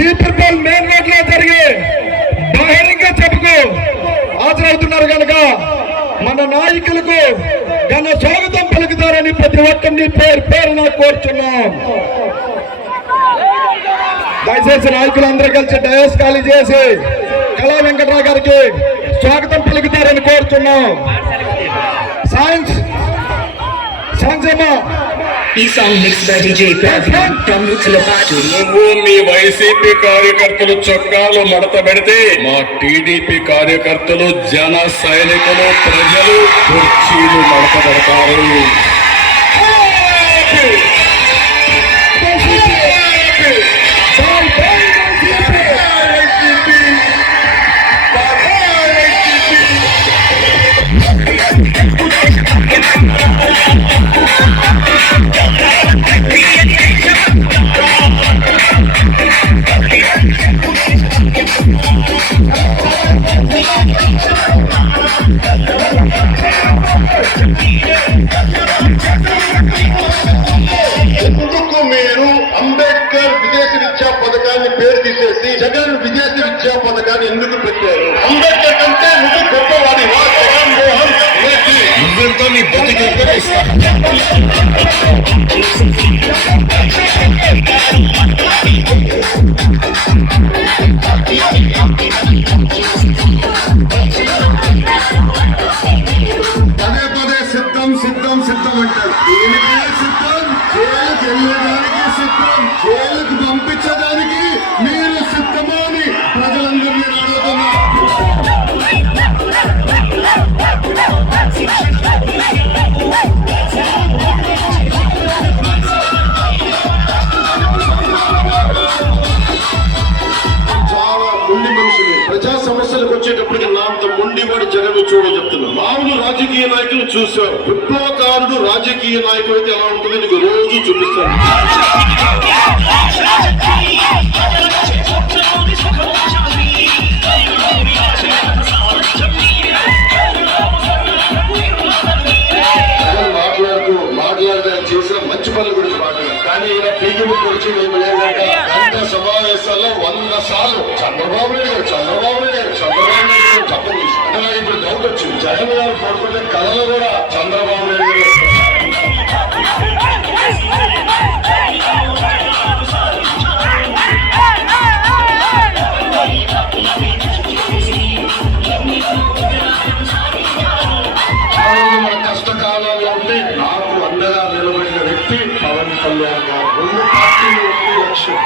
చీపుర్పల్ main road లో జరిగి బహిరంగ సభకు హాజరవుతున్నారు కనుక మన నాయకులకు ఘన స్వాగతం పలుకుతారని ప్రతి ఒక్కరిని పేరు పేరున కోరుచున్నాం. దయచేసి నాయకులందరూ కలిసి డయాస్ ఖాళీ చేసి కళా వెంకటరావు గారికి స్వాగతం పలుకుతారని కోరుతున్నాం. ఈ సాంగ్ మిక్స్ బై DJ నువ్వు మీ వైసీపీ కార్యకర్తలు చొక్కాలు మడత పెడితే మా టీడీపీ కార్యకర్తలు జన సైనికులు ప్రజలు కుర్చీలు మడత పెడతారు. ఎందుకు మీరు అంబేద్కర్ విదేశీ విద్యా పథకాన్ని పేరు తీసేసి జగన్ విదేశీ విద్యా పథకాన్ని ఎందుకు పెట్టారు? అంబేద్కర్ కంటే నువ్వు గొప్పవాడి జగన్మోహన్ రెడ్డి నువ్వెంతో నీ బతికి పదే పదే సిద్ధం సిద్ధం సిద్ధం అంటారు. దేనికి సిద్ధం? జైలుకి వెళ్ళడానికి సిద్ధం, జైలుకు పంపించడానికి మీరు సిద్ధమని ప్రజలందరినీ అడుగుతున్నారు. చాలా మొండి మనుషులు ప్రజా సమస్యలకు వచ్చేటప్పటికి నాంత మొండివాడి జగన్ చూడని చెప్తున్నా. మామూలు రాజకీయ నాయకులు చూసావు, విప్లవకారుడు రాజకీయ నాయకుడు అయితే ఎలా ఉంటుంది నీకు రోజు చూపిస్తాను. మాట్లాడుతూ చేసిన మంచి పనుల గురించి మాట్లాడారు. కానీ ఈయన పీకి గురించి మేము లేదంట గంట సమావేశాల్లో 100 సార్లు చంద్రబాబు నాయుడు గారు తప్పు చేసి అంటే నాకు ఇప్పుడు డౌట్ వచ్చింది. జగన్ గారు పడుకుంటే కళలో కూడా చంద్రబాబు నాయుడు గారు మన కష్టకాలంలో ఉంటే నాకు అండగా నిలబడిన వ్యక్తి పవన్ కళ్యాణ్ గారు. 2 పార్టీలు 1 లక్ష్యం.